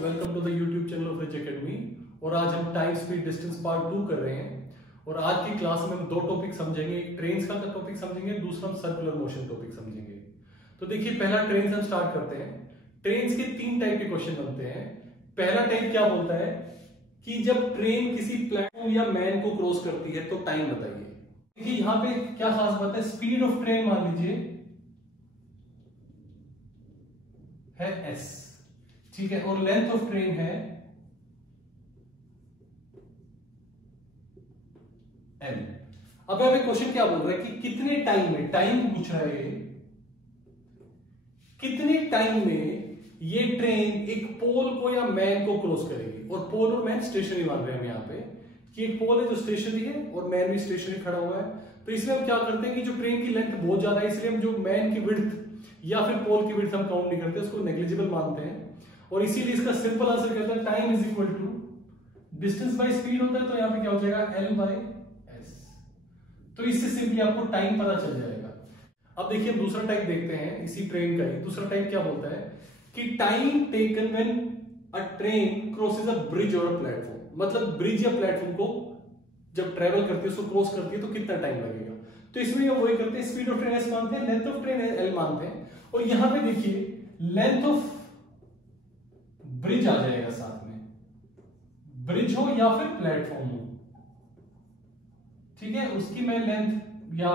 Welcome to the YouTube channel of Rich Academy. और आज हम टाइम स्पीड डिस्टेंस पार्ट 2 कर रहे हैं। और आज की क्लास में हम दो टॉपिक समझेंगे, एक ट्रेन्स का टॉपिक समझेंगे, दूसरा हम सर्कुलर मोशन टॉपिक समझेंगे। तो देखिए पहला ट्रेन हम स्टार्ट करते हैं। ट्रेन्स के 3 टाइप के क्वेश्चन बनते हैं। पहला टाइप क्या बोलता है कि जब ट्रेन किसी प्लेटफॉर्म या मैन को क्रॉस करती है तो टाइम बताइए। देखिए यहाँ पे क्या खास बात है, स्पीड ऑफ ट्रेन मान लीजिए है s, ठीक है, और लेंथ ऑफ ट्रेन है l। अब यहाँ पे क्वेश्चन क्या बोल रहा है कि कितने टाइम में, टाइम पूछ रहा है, कितने टाइम में ये ट्रेन एक पोल को या मैन को क्रॉस करेगी। और पोल और मैन स्टेशनरी मान रहे हैं हम यहाँ पे कि एक पोल है जो स्टेशनरी है और मैन भी स्टेशनरी खड़ा हुआ है। तो इसलिए हम क्या करते हैं कि जो ट्रेन की लेंथ बहुत ज्यादा है, इसलिए हम जो मैन की विड्थ या फिर पोल की विड्थ हम काउंट नहीं करते, उसको नेग्लिजिबल मानते हैं। और इसीलिए इसका सिंपल आंसर कहता है time is equal to distance by speed होता है, तो यहाँ पे क्या हो जाएगा l बाय s। तो इससे सिंपली आपको टाइम पता चल जाएगा। अब देखिए दूसरा टाइप देखते हैं इसी ट्रेन का ही। दूसरा टाइप क्या बोलता है कि time taken when a train crosses a bridge और अ प्लेटफॉर्म। मतलब ब्रिज या प्लेटफॉर्म को जब ट्रेवल करती है, उसको क्रॉस करती है तो कितना टाइम लगेगा। तो इसमें हम वही करते हैं, स्पीड ऑफ ट्रेन s मानते हैं, लेंथ ऑफ ट्रेन l मानते हैं। और यहां पे देखिए लेंथ ऑफ ब्रिज आ जाएगा साथ में, ब्रिज हो या फिर प्लेटफॉर्म हो, ठीक है, उसकी मैं लेंथ या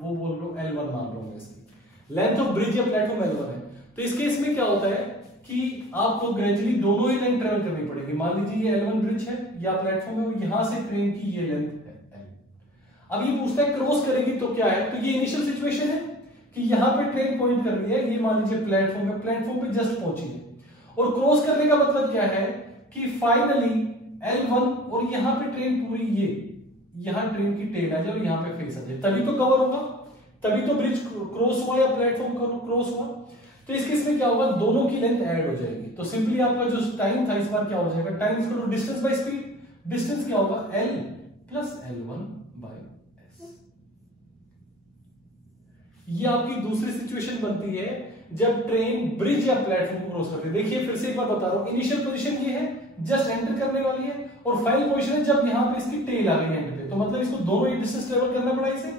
वो बोल रहा हूं L1 मान रहा हूं। इसकी लेंथ ऑफ ब्रिज या प्लेटफॉर्म L1 है। तो इस केस में क्या होता है कि आपको ग्रेजुअली दोनों ही लेंथ ट्रेवल करनी पड़ेगी। मान लीजिए ये L1 ब्रिज है या प्लेटफॉर्म है और यहां से ट्रेन की ये लेंथ है L। अब ये पूछता है क्रॉस करेगी तो क्या है। तो ये इनिशियल सिचुएशन है कि यहां पे ट्रेन पॉइंट कर रही है, ये मान लीजिए प्लेटफॉर्म है, प्लेटफॉर्म पे जस्ट पहुंची है। और क्रॉस करने का मतलब क्या है कि फाइनली L1 और यहां पे ट्रेन पूरी ये यहां ट्रेन की टेल आ जाए और यहां पे फेस आ जाए, तभी तो कवर होगा, तभी तो ब्रिज क्रॉस हुआ या प्लेटफॉर्म क्रॉस हुआ। तो इस केस में क्या होगा, दोनों की लेंथ ऐड हो जाएगी। तो सिंपली आपका जो टाइम था इस बार क्या हो जाएगा, time equal to distance by speed. Distance क्या होगा L plus L1 bye S। ये आपकी दूसरी सिचुएशन बनती है जब ट्रेन ब्रिज या प्लेटफॉर्म को क्रॉस करती है। देखिए फिर से एक बार बता रहा हूं, इनिशियल पोजीशन ये है, जस्ट एंटर करने वाली है, और फाइनल पोजीशन है जब यहां पे इसकी टेल आ गई एंड पे। तो मतलब इसको दोनों ही डिस्टेंस ट्रेवल करना पड़ा इसे।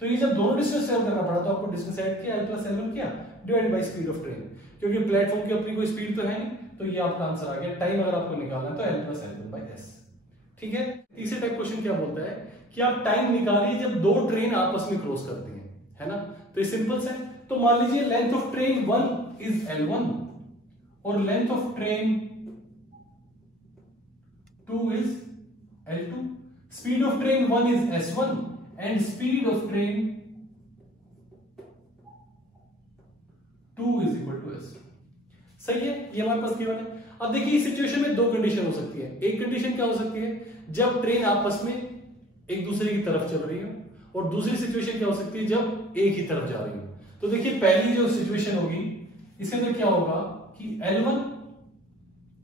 तो ये जब दोनों डिस्टेंस ट्रेवल करना पड़ा तो आपको डिस्टेंस ऐड किया, L प्लस L1 किया, divided by speed of train. क्योंकि प्लेटफॉर्म की अपनी कोई स्पीड तो है नहीं, तो ये आपका आंसर आ गया। टाइम अगर आपको निकालना है तो L plus L1 bye S, ठीक है। तीसरे टाइप क्वेश्चन क्या बोलता है कि आप टाइम निकालिए जब दो ट्रेन आपस में क्रॉस करती है ना। तो ये सिंपल है। तो मान लीजिए length of train 1 is L1 और length of train 2 is L2। Speed of train 1 is S1 and speed of train 2 is equal to S2। सही है, ये हमारे पास गिवन है। अब देखिए इस सिचुएशन में दो कंडीशन हो सकती है। एक कंडीशन क्या हो सकती है, जब ट्रेन आपस में एक दूसरे की तरफ चल रही हो, और दूसरी सिचुएशन क्या हो सकती है जब एक ही तरफ जा रही हो। तो देखिए पहली जो सिचुएशन होगी इसके अंदर क्या होगा कि L1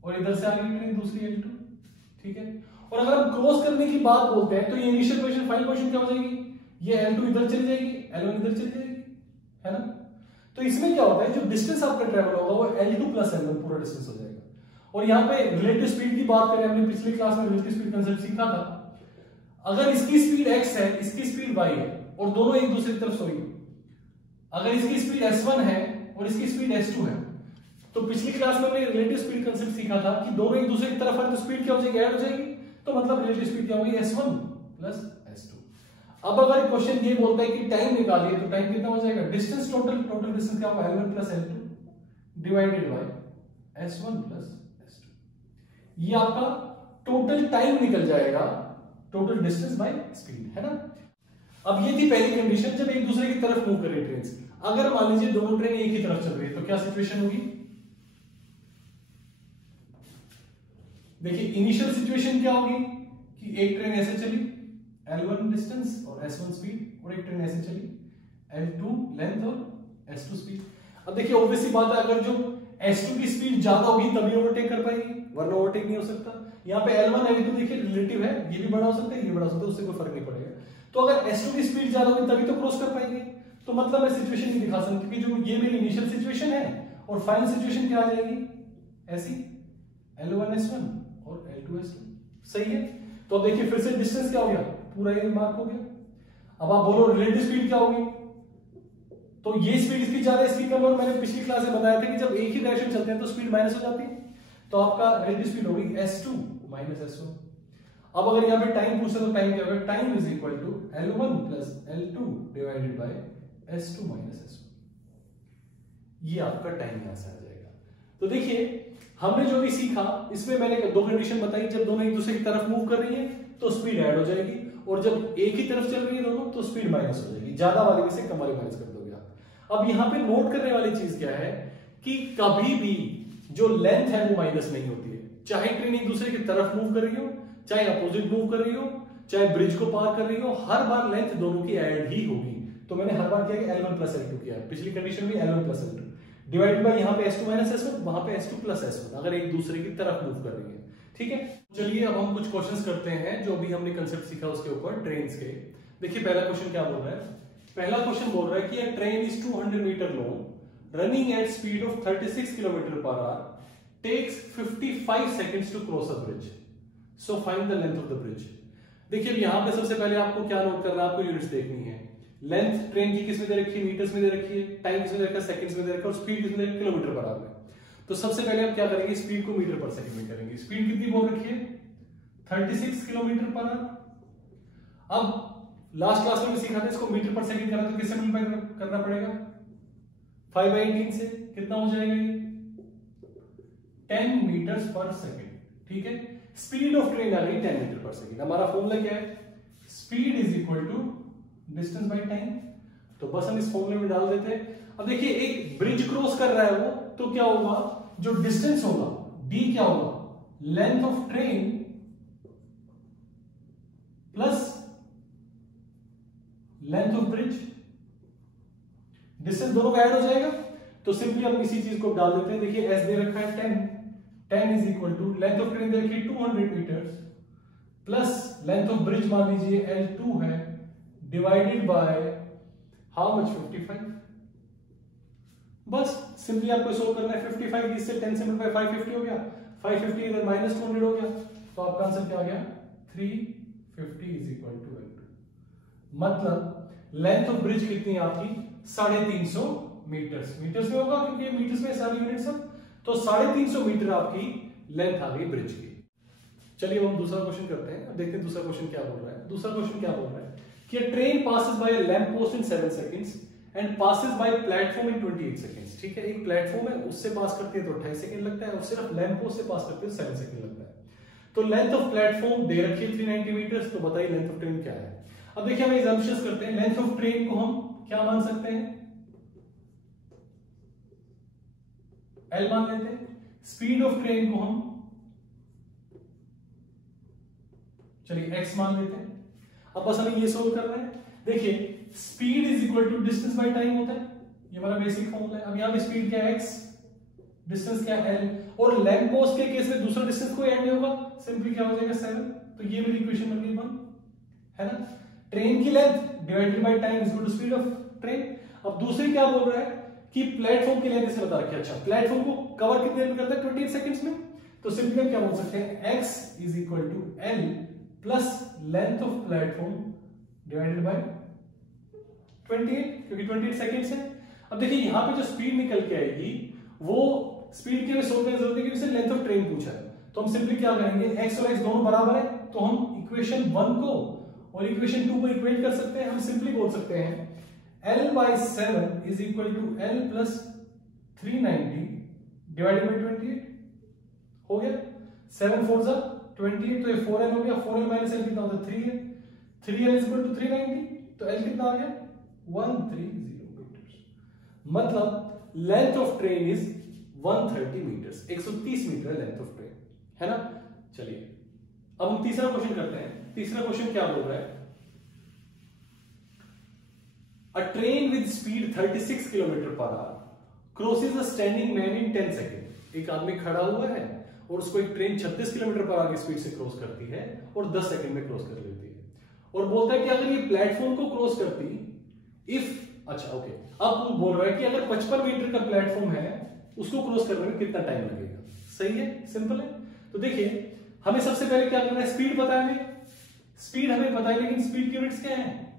और इधर से आ रही ट्रेन दूसरी L2, ठीक है। और अगर हम क्रॉस करने की बात बोलते हैं तो ये इनिशियल पोजीशन, फाइनल पोजीशन क्या हो जाएगी, ये L2 इधर चली जाएगी, L1 इधर चली जाएगी, है ना। तो इसमें क्या होता है, जो डिस्टेंस आपका ट्रेवल होगा वो L2 प्लस L1 पूरा डिस्टेंस हो जाएगा। और यहाँ पे रिलेटिव स्पीड की बात करें, हमने पिछली क्लास में रिलेटिव स्पीड कंसेप्ट सीखा था। अगर इसकी स्पीड x है, इसकी स्पीड y है, और दोनों एक दूसरे की तरफ सोई, अगर इसकी स्पीड S1 है और इसकी स्पीड S2 है, तो पिछली क्लास में हमने रिलेटिव स्पीड कंसेप्ट सीखा था कि दोनों एक दूसरे की तरफ है तो स्पीड क्या हो जाएगी, ऐड हो जाएगी। तो मतलब रिलेटिव स्पीड क्या होगी, S1 प्लस S2। अब अगर क्वेश्चन ये बोलता है कि टाइम निकालिए, तो टाइम कितना हो जाएगा, डिस्टेंस टोटल डिस्टेंस क्या होगा, L1 plus L2 divided bye S1 plus S2। ये आपका टोटल टाइम निकल जाएगा, टोटल डिस्टेंस बाय स्पीड, है ना। अब ये थी पहली कंडीशन जब एक दूसरे की तरफ मूव कर रही ट्रेन। अगर मान लीजिए दोनों ट्रेन एक ही तरफ चल रही है तो क्या सिचुएशन होगी। देखिए इनिशियल सिचुएशन क्या होगी कि एक ट्रेन ऐसे चली L1 डिस्टेंस और S1 स्पीड, और एक ट्रेन ऐसे चली L2 लेंथ और S2 स्पीड। अब देखिए ऑब्वियसली बात है, अगर जो S2 की स्पीड ज्यादा होगी तभी ओवरटेक कर पाएगी, वरना ओवरटेक नहीं हो सकता। यहाँ पे L1 L2 देखिए रिलेटिव है, ये भी बड़ा हो सकता है, ये बड़ा हो सकता है, उससे कोई फर्क नहीं पड़ेगा। तो अगर S2 की स्पीड ज्यादा होगी तभी तो क्रॉस कर पाएंगे। तो मतलब मैं सिचुएशन नहीं दिखा सकती कि जो ये मेरी इनिशियल सिचुएशन है और फाइनल सिचुएशन क्या आ जाएगी ऐसी। L1S1 और L2S2। सही है। तो अब देखिए फिर से डिस्टेंस क्या हो गया, पूरा ये मार्क हो गया। अब आप बोलो रिलेटिव स्पीड क्या होगी, तो ये स्पीड इसकी ज्यादा इसकी कम, और मैंने पिछली क्लास में बताया था कि जब एक ही डायरेक्शन चलते हैं तो स्पीड माइनस हो जाती है। तो आपका रिलेटिव स्पीड होगी S2 माइनस S1। अब अगर यहाँ पे टाइम पूछे तो टाइम क्या होगा, time is equal to L1 plus L2 divided by S2 minus S1। ये आपका टाइम यहां से आ जाएगा। तो देखिए हमने जो भी सीखा इसमें मैंने दो कंडीशन बताई, जब दोनों एक दूसरे की तरफ मूव कर रही है तो स्पीड ऐड हो जाएगी, और जब एक ही तरफ चल रही है दोनों तो स्पीड माइनस हो जाएगी। ज्यादा वाले में से कम वाले माइनस कर दोगे आप। अब यहाँ पे नोट करने वाली चीज क्या है कि कभी भी जो लेंथ है वो माइनस नहीं होती है, चाहे ट्रेन एक दूसरे की तरफ मूव कर रही हो, चाहे अपोजिट मूव कर रही हो, चाहे ब्रिज को पार कर रही हो, हर बार लेंथ दोनों की ऐड ही होगी। तो मैंने हर बार किया कि L1 प्लस L2 किया, पिछली कंडीशन में L1 plus L2 divided bye यहाँ पे S2 माइनस S1, वहां पे S2 प्लस S1, अगर एक दूसरे की तरफ मूव कर रही है। ठीक है, चलिए अब हम कुछ क्वेश्चंस करते हैं जो भी हमने कंसेप्ट सीखा उसके ऊपर ट्रेन्स के। देखिए पहला क्वेश्चन क्या बोल रहा है, पहला क्वेश्चन बोल रहा है कि a train is 200 metre long running at speed of 36 kilometre per hour takes 55 seconds to cross a bridge, so find the length of the bridge. देखिए अब यहाँ पे सबसे पहले आपको क्या नोट करना है, आपको यूनिट्स देखनी है। लेंथ ट्रेन की किस में दे रखी है, मीटर्स में दे रखी है, टाइम किस में दे रखा है, सेकंड्स में दे रखा है, और स्पीड किस में दे रखी है, किलोमीटर पर आवर में। तो सबसे पहले हम क्या करेंगे, स्पीड को मीटर पर सेकंड में करेंगे। स्पीड कितनी बोल रखी है, 36 किलोमीटर पर आवर। अब लास्ट क्लास में भी सीखा था इसको मीटर पर सेकंड करना, तो किससे मल्टीप्लाई करना पड़ेगा, 5/18 से। कितना हो जाएगा ये, 10 मीटर्स पर सेकंड। ठीक है, स्पीड ऑफ ट्रेन आ गई 10 मीटर पर सेकंड। हमारा फॉर्मूला क्या है, speed is equal to distance by time. तो बस हम इस फॉर्मूले में डाल देते हैं। अब देखिए एक ब्रिज क्रॉस कर रहा है वो, तो क्या होगा, जो डिस्टेंस होगा d क्या होगा, length of train plus length of bridge, distance दोनों का ऐड हो जाएगा। तो सिंपली हम इसी चीज को डाल देते हैं। देखिए s दे रखा है 10 is equal to length of train दे रखी है 200 meters plus length of bridge मान लीजिए L2 है, डिवाइडेड बाय हाउ मच, 55। बस सिंपली आपको सोल्व करना है। 55 इससे 10 से मल्टीप्लाई 550 हो गया, 550 इधर माइनस 200 हो गया, तो आपका आंसर क्या आ गया, 350 इज इक्वल टू L2। मतलब लेंथ ऑफ ब्रिज कितनी है आपकी, 350 मीटर्स। मीटर्स में होगा क्योंकि मीटर्स में सारी यूनिट्स हैं, तो 350 मीटर आपकी लेंथ आ गई ब्रिज की। चलिए हम दूसरा क्वेश्चन करते हैं, देखते हैं दूसरा क्वेश्चन क्या बोल रहा है। दूसरा क्वेश्चन क्या बोल रहा है कि a train passes by a lamp post in 7 seconds and passes by platform in 28 seconds। ठीक है, एक प्लेटफॉर्म है उससे पास करती है तो 28 सेकंड लगता है, और सिर्फ लैंप पोस्ट से पास करती है तो 7 सेकंड लगता है। तो लेंथ ऑफ प्लेटफॉर्म दे रखी है 390 मीटर्स, तो बताइए लेंथ ऑफ ट्रेन क्या है। अब देखिए हम एग्जाम्पशंस करते हैं। लेंथ ऑफ ट्रेन को हम क्या मान सकते हैं, L मान लेते हैं। स्पीड ऑफ ट्रेन को हम चलिए x मान लेते हैं। अब बस हमें ये सोल्व करना है। देखिए speed is equal to distance by time होता है, ये हमारा बेसिक फॉर्मूला है। अब यहां पे स्पीड क्या है, x, डिस्टेंस क्या है L, और लैंप पोस्ट के केस में दूसरा डिस्टेंस कोई ऐड नहीं होगा, सिंपली क्या हो जाएगा 7। तो ये मेरी इक्वेशन बन गई 1, है ना। ट्रेन की length divided by time is equal to speed of train. अब दूसरी क्या बोल रहा है कि प्लेटफॉर्म की लेंथ इसे बता रखी है। अच्छा, प्लेटफॉर्म को कवर कितने देर में करता है, 28 सेकंड्स में। तो सिंपली हम क्या बोल सकते हैं, x is equal to L plus length of platform divided by 28, क्योंकि 28 सेकंड्स है। अब देखिए यहां पे जो स्पीड निकल के आएगी वो स्पीड के लिए सोचने की जरूरत है क्योंकि लेंथ ऑफ ट्रेन पूछा है। तो हम सिंपली क्या करेंगे, x और x दोनों बराबर है, तो हम इक्वेशन 1 को और इक्वेशन 2 को इक्वेट कर सकते हैं। हम सिंपली बोल सकते हैं L/7 is equal to L plus 390 divided by 28 हो गया। 7 4 जा 28, तो ये 4L हो गया। 4L माइनस L कितना होता है, 3 है। 3L इज इक्वल टू 390, तो L कितना आ गया, 130 मीटर्स। मतलब length of train is 130 metres, 130 metre length of train, है ना। चलिए अब हम तीसरा क्वेश्चन करते हैं। तीसरा क्वेश्चन क्या बोल रहा है, अ train with speed 36 kilometre per our crosses a standing man in 10 second. एक आदमी खड़ा हुआ है और उसको एक ट्रेन 36 किलोमीटर पर आवर की स्पीड से क्रॉस करती है और 10 सेकंड में क्रॉस कर लेती है, और बोलता है कि अगर ये प्लेटफॉर्म को क्रॉस करती, इफ, अच्छा ओके, अब बोल रहा है कि अगर 55 मीटर का प्लेटफॉर्म है उसको क्रॉस करने में कितना टाइम लगेगा। सही है, सिंपल है। तो देखिए हमें सबसे पहले क्या करना है, स्पीड पता है हमें, स्पीड हमें पता है, लेकिन स्पीड की यूनिट्स क्या है,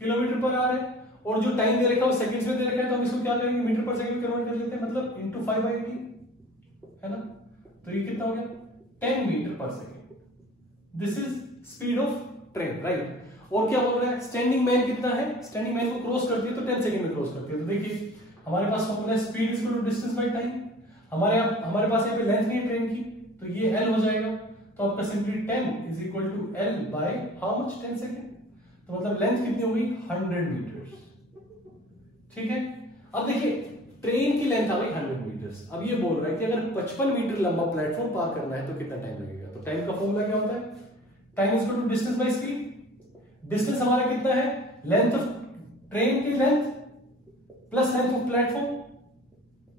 किलोमीटर पर आवर है, और जो टाइम दे रखा है वो सेकंड्स में दे रखा है, तो हम इसको क्या करेंगे, मीटर पर सेकंड कन्वर्ट कर लेते हैं, मतलब इनटू 5/80 है ना। तो ये कितना हो गया, 10 मीटर पर second. This is speed of train, right. और क्या बोल रहा है, स्टैंडिंग मैन कितना है, स्टैंडिंग मैन को क्रॉस करती है तो 10 सेकंड में क्रॉस करती है। तो देखिए हमारे पास फॉर्मूला है speed is equal to distance by time. हमारे पास यहाँ पे लेंथ नहीं है ट्रेन की, तो ये L हो जाएगा। तो आपका simply 10 is equal to L by how much, 10 second. तो मतलब लेंथ कितनी हो गई, 100 मीटर्स। ठीक है, अब देखिए ट्रेन की लेंथ आ गई 100 मीटर्स। अब ये बोल रहा है कि अगर 55 मीटर लंबा प्लेटफॉर्म पार करना है तो कितना टाइम लगेगा। तो टाइम का फॉर्मूला क्या होता है, time is equal to distance by speed. Distance हमारा कितना है, लेंथ ऑफ ट्रेन की length plus length of platform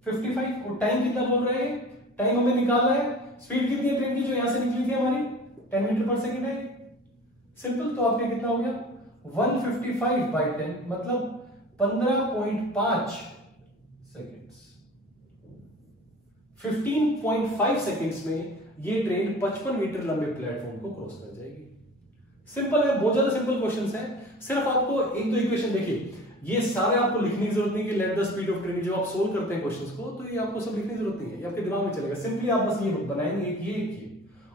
55, और टाइम कितना बोल रहे हैं, टाइम हमें निकालना है। स्पीड कितनी है ट्रेन की जो यहां से निकली थी हमारी, 10 मीटर पर सेकंड है, सिंपल। तो आपके कितना हो गया, 155/10 मतलब 15.5 सेकेंड्स। 15.5 सेकेंड्स में ये ट्रेन 55 मीटर लंबे प्लेटफॉर्म को क्रॉस कर जाएगी। सिंपल है, बहुत ज्यादा सिंपल क्वेश्चंस है। सिर्फ आपको एक दो इक्वेशन देखिए, ये सारे आपको लिखने की जरूरत नहीं कि let the speed of train, जब आप सोल्व करते हैं क्वेश्चंस को तो ये आपको सब लिखने की जरूरत नहीं है, ये आपके दिमाग में चलेगा। सिंपली आप बस ये बनाएंगे एक ये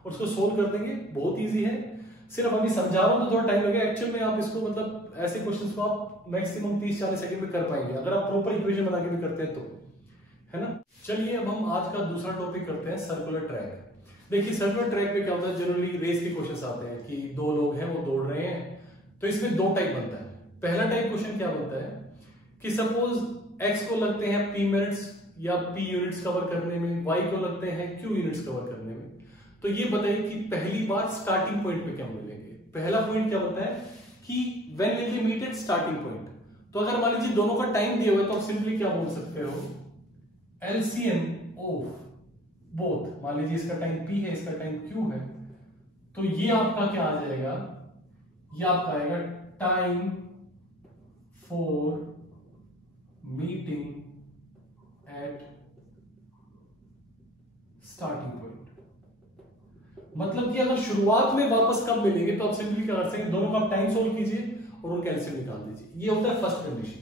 और उसको सोल्व कर देंगे, बहुत ईजी है। सिर्फ अभी समझा रहा हूं तो थोड़ा टाइम लगेगा, एक्चुअल में आप इसको मतलब ऐसे क्वेश्चंस को आप मैक्सिमम 30-40 सेकंड में कर पाएंगे अगर आप प्रॉपर इक्वेशन बना के भी करते हैं तो, है ना। चलिए अब हम आज का दूसरा टॉपिक करते हैं, सर्कुलर ट्रैक। देखिए सर्कुलर ट्रैक पे क्या होता है, जनरली रेस के क्वेश्चंस आते हैं कि दो लोग हैं वो दौड़ रहे हैं, तो इसमें दो टाइप बनता है। पहला टाइप क्वेश्चन क्या बनता है कि सपोज x को लगते हैं p मिनट्स या p यूनिट्स कवर करने में, y को लगते हैं q यूनिट्स कवर करने में। तो ये बताइए कि पहली बार स्टार्टिंग पॉइंट पे क्या मिलेंगे। पहला पॉइंट क्या होता है कि when will be meet at starting point. तो अगर मान लीजिए दोनों का टाइम दिया हुआ है तो आप सिंपली क्या बोल सकते हो, LCM ऑफ बोथ। मान लीजिए इसका टाइम p है, इसका टाइम q है, तो ये आपका क्या आ जाएगा, ये आपका आएगा time for meeting at starting point. मतलब कि अगर शुरुआत में वापस कब मिलेंगे तो आप सिंपली क्या कर सकते हैं, दोनों का टाइम सोल्व कीजिए और उनका एलसीएम निकाल दीजिए। ये होता है फर्स्ट कंडीशन।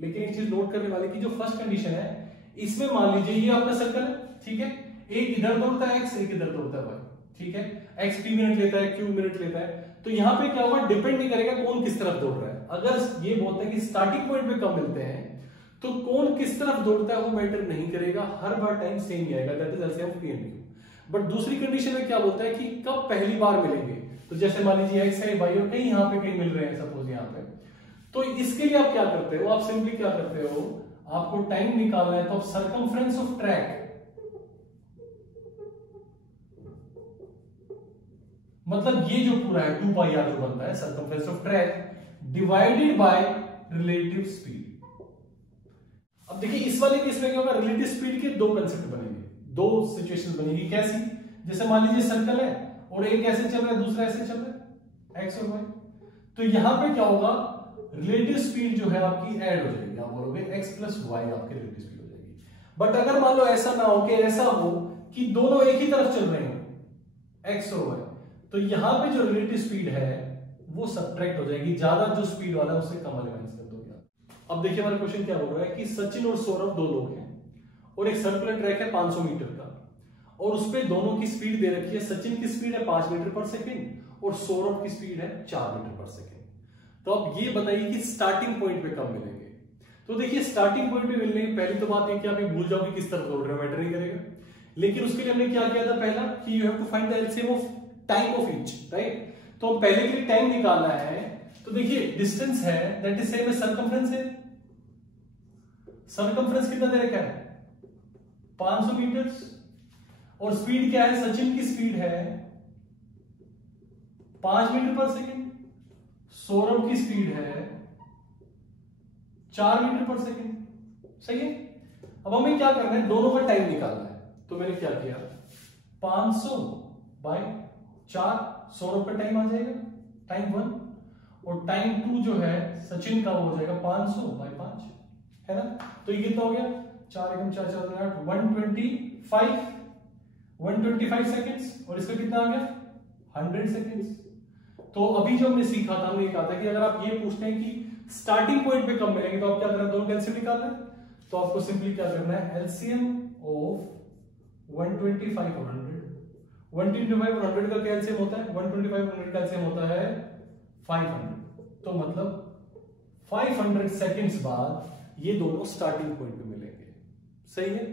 लेकिन एक चीज नोट करने वाली की जो फर्स्ट कंडीशन है, इसमें मान लीजिए ये आपका सर्कल है, ठीक है, एक इधर दौड़ता है x, एक इधर दौड़ता है y, ठीक है, x p मिनट लेता है, q मिनट लेता है। तो यहां पे क्या होगा, डिपेंड नहीं करेगा कौन किस तरफ दौड़ रहा है। अगर ये बोलते हैं कि स्टार्टिंग पॉइंट पे कब मिलते हैं तो कौन किस तरफ दौड़ता है वो मैटर नहीं करेगा, हर बार टाइम सेम ही आएगा, that is LCM of p and q। But दूसरी कंडीशन में क्या बोलता है कि कब पहली बार मिलेंगे। तो जैसे मान लीजिए x है, y और कहीं यहां पे कहीं मिल रहे हैं सपोज यहां पे, तो इसके लिए आप क्या करते हो, आप सिंपली क्या करते हो, आपको टाइम निकालना है तो आप सर्कमफ्रेंस ऑफ ट्रैक, मतलब ये जो पूरा है 2πr जो बनता है circumference of track divided by relative speed. अब देखिए इस वाले केस में क्या होगा, रिलेटिव स्पीड के दो कंसेप्ट बनेंगे, दो सिचुएशंस बनेगी। कैसी, जैसे मान लीजिए सर्कल है और एक ऐसे चल रहा है दूसरा ऐसे चल रहा है, x और y, तो यहां पे क्या होगा, रिलेटिव स्पीड जो है आपकी ऐड हो जाएगी, आप बोलोगे x प्लस वाई आपकी रिलेटिव स्पीड हो जाएगी। बट अगर मान लो ऐसा ना हो कि ऐसा हो कि दोनों एक ही तरफ चल रहे हो x और y, तो यहां पे जो रिलेटिव स्पीड है वो सब्ट्रैक्ट हो जाएगी, ज्यादा जो स्पीड वाला है उससे कम वाले माइनस कर दोगे। अब देखिए हमारा क्वेश्चन क्या बोल रहा है कि सचिन और सौरभ दो लोग हैं और एक सर्कुलर ट्रैक है 500 मीटर का, और उस पे दोनों की स्पीड दे रखी है, सचिन की स्पीड है 5 मीटर पर सेकंड और सौरभ की स्पीड है 4 मीटर पर सेकंड। तो अब ये बताइए कि स्टार्टिंग पॉइंट पे कब मिलेंगे। तो देखिए स्टार्टिंग पॉइंट पे मिलने की पहली तो बात है कि आप ये भूल जाओगे किस तरफ दौड़ रहे हो, मैटर नहीं करेगा। लेकिन उसके लिए हमने क्या किया था पहला कि you have to find the LCM of time of each, right. तो हम पहले के लिए टाइम निकालना है, तो देखिए डिस्टेंस है that is same as circumference है। सर्कमफ्रेंस कितना दे रखा है 500 मीटर, और स्पीड क्या है, सचिन की स्पीड है 5 मीटर पर सेकंड, सौरभ की स्पीड है 4 मीटर पर सेकंड, सही है। अब हमें क्या करना है, दोनों का टाइम निकालना है। तो मैंने क्या किया, 500/4 सौरभ का टाइम आ जाएगा टाइम 1, और टाइम 2 जो है सचिन का वो हो जाएगा 500/5, है ना। तो ये कितना हो गया 4 एकम 4 4 8 125 सेकेंड्स, और इसका कितना आ गया 100 सेकेंड्स। तो अभी जो हमने सीखा था, हमने कहा था कि अगर आप ये पूछते हैं कि स्टार्टिंग पॉइंट पे कब मिलेंगे तो आप क्या करना है, दोनों कैलसियम निकालना है। तो आपको सिंपली क्या करना है, एलसीएम ऑफ 125 और 100, 125 और 100 का कैलसियम होता है 125 और 100 कैलसियम होता है 500। तो मतलब 500 सेकेंड्स बाद ये दोनों स्टार्टिंग पॉइंट पे मिलेंगे। सही है।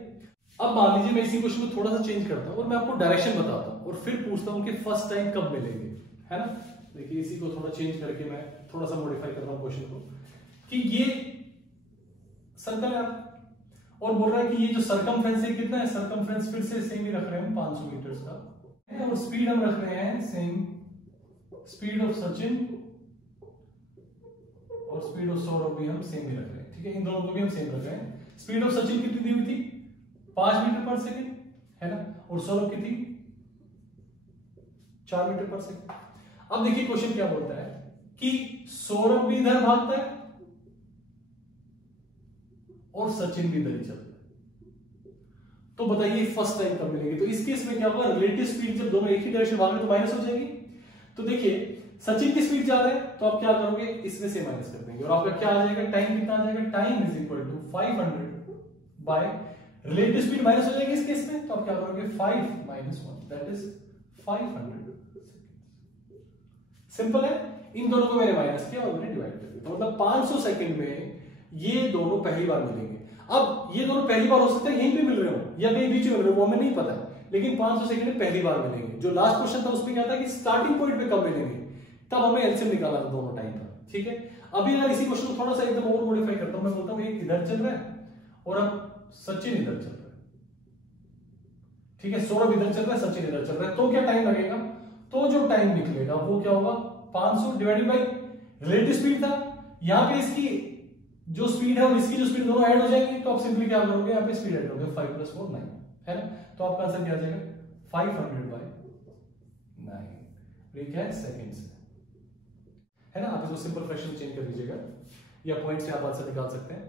अब मान लीजिए मैं इसी क्वेश्चन को थोड़ा सा चेंज करता हूं और मैं आपको डायरेक्शन बताता हूं और फिर पूछता हूं कि फर्स्ट टाइम कब मिलेंगे, है ना। देखिए इसी को थोड़ा चेंज करके मैं थोड़ा सा मॉडिफाई करता हूं क्वेश्चन को कि ये सर्कल है और बोल रहा है कि ये जो सरकमफ्रेंस है कितना है, सरकमफ्रेंस फिर से सेम ही रख रहे हैं 500 मीटर का, और स्पीड हम रख रहे हैं सेम, स्पीड ऑफ सचिन और स्पीड ऑफ सौरभ भी हम सेम ही रख रहे हैं। ठीक है, इन दोनों को भी हम सेम रख रहे हैं। स्पीड ऑफ सचिन कितनी दी हुई थी 5 मीटर पर सेकेंड, है ना, और सौरभ की थी 4 मीटर पर सेकेंड। अब देखिए क्वेश्चन क्या बोलता है कि सौरभ भी इधर भागता है और सचिन भी इधर ही चलता है, तो बताइए फर्स्ट टाइम कब मिलेंगे। तो इस केस में क्या होगा, रिलेटिव स्पीड जब दोनों एक ही डायरेक्शन भाग रहे हैं तो माइनस हो जाएगी। तो देखिए सचिन की स्पीड ज्यादा है तो आप क्या करोगे, इसमें से माइनस कर देंगे और आपका क्या आ जाएगा, टाइम कितना आ जाएगा, time is equal to 500 by relative speed minus हो जाएगी इस केस में, तो आप क्या करोगे 5 - 1 दैट इज 500। सिंपल है, इन दोनों को मैंने माइनस किया और मैंने डिवाइड कर दिया, तो मतलब 500 सेकंड में ये दोनों पहली बार मिलेंगे। अब ये दोनों पहली बार हो सकता है यहीं पे मिल रहे हो या कहीं बीच में मिल रहे हो, वो हमें नहीं पता, लेकिन 500 सेकंड में पहली बार मिलेंगे। जो लास्ट क्वेश्चन था उसमें क्या था कि स्टार्टिंग पॉइंट पे कब मिलेंगे, तब हमें एलसीएम निकालना था दोनों टाइम का। ठीक है, अभी अगर इसी क्वेश्चन को थोड़ा सा एकदम और मॉडिफाई करता हूं, मैं बोलता हूं एक इधर चल रहा है और अब सचिन इधर चल रहा है। ठीक है, सौरभ इधर चल रहा है, सचिन इधर चल रहा है, तो क्या टाइम लगेगा, तो जो टाइम निकलेगा वो क्या होगा, 500 डिवाइडेड बाय रिलेटिव स्पीड था, यहां पे इसकी जो स्पीड है और इसकी जो स्पीड दोनों ऐड हो जाएंगे, तो आप सिंपली क्या करोगे, यहाँ पे स्पीड ऐड करोगे 5 + 4 9, है ना। तो आपका आंसर क्या आ जाएगा 500/9, ये क्या है सेकंड्स, है ना। आप इसको सिंपल फ्रैक्शन चेंज कर दीजिएगा या पॉइंट से आप आंसर निकाल सकते हैं।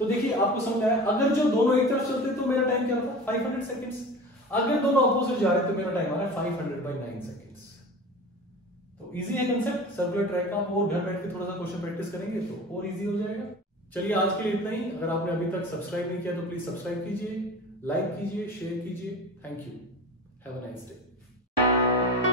तो देखिए आपको समझ आया, अगर जो दोनों एक तरफ चलते तो मेरा टाइम क्या होता 500 सेकंड्स, अगर दोनों ऑपोजिट जा रहे हैं तो मेरा टाइम आ रहा है 500/9 सेकंड्स। तो इजी है कंसेप्ट सर्कुलर ट्रैक का, आप और घर बैठ के थोड़ा सा क्वेश्चन प्रैक्टिस करेंगे तो और इजी हो जाएगा। चलिए आज के लिए इतना ही। अगर आपने अभी तक सब्सक्राइब नहीं किया तो प्लीज सब्सक्राइब कीजिए, लाइक कीजिए, शेयर कीजिए। Thank you, have a nice day.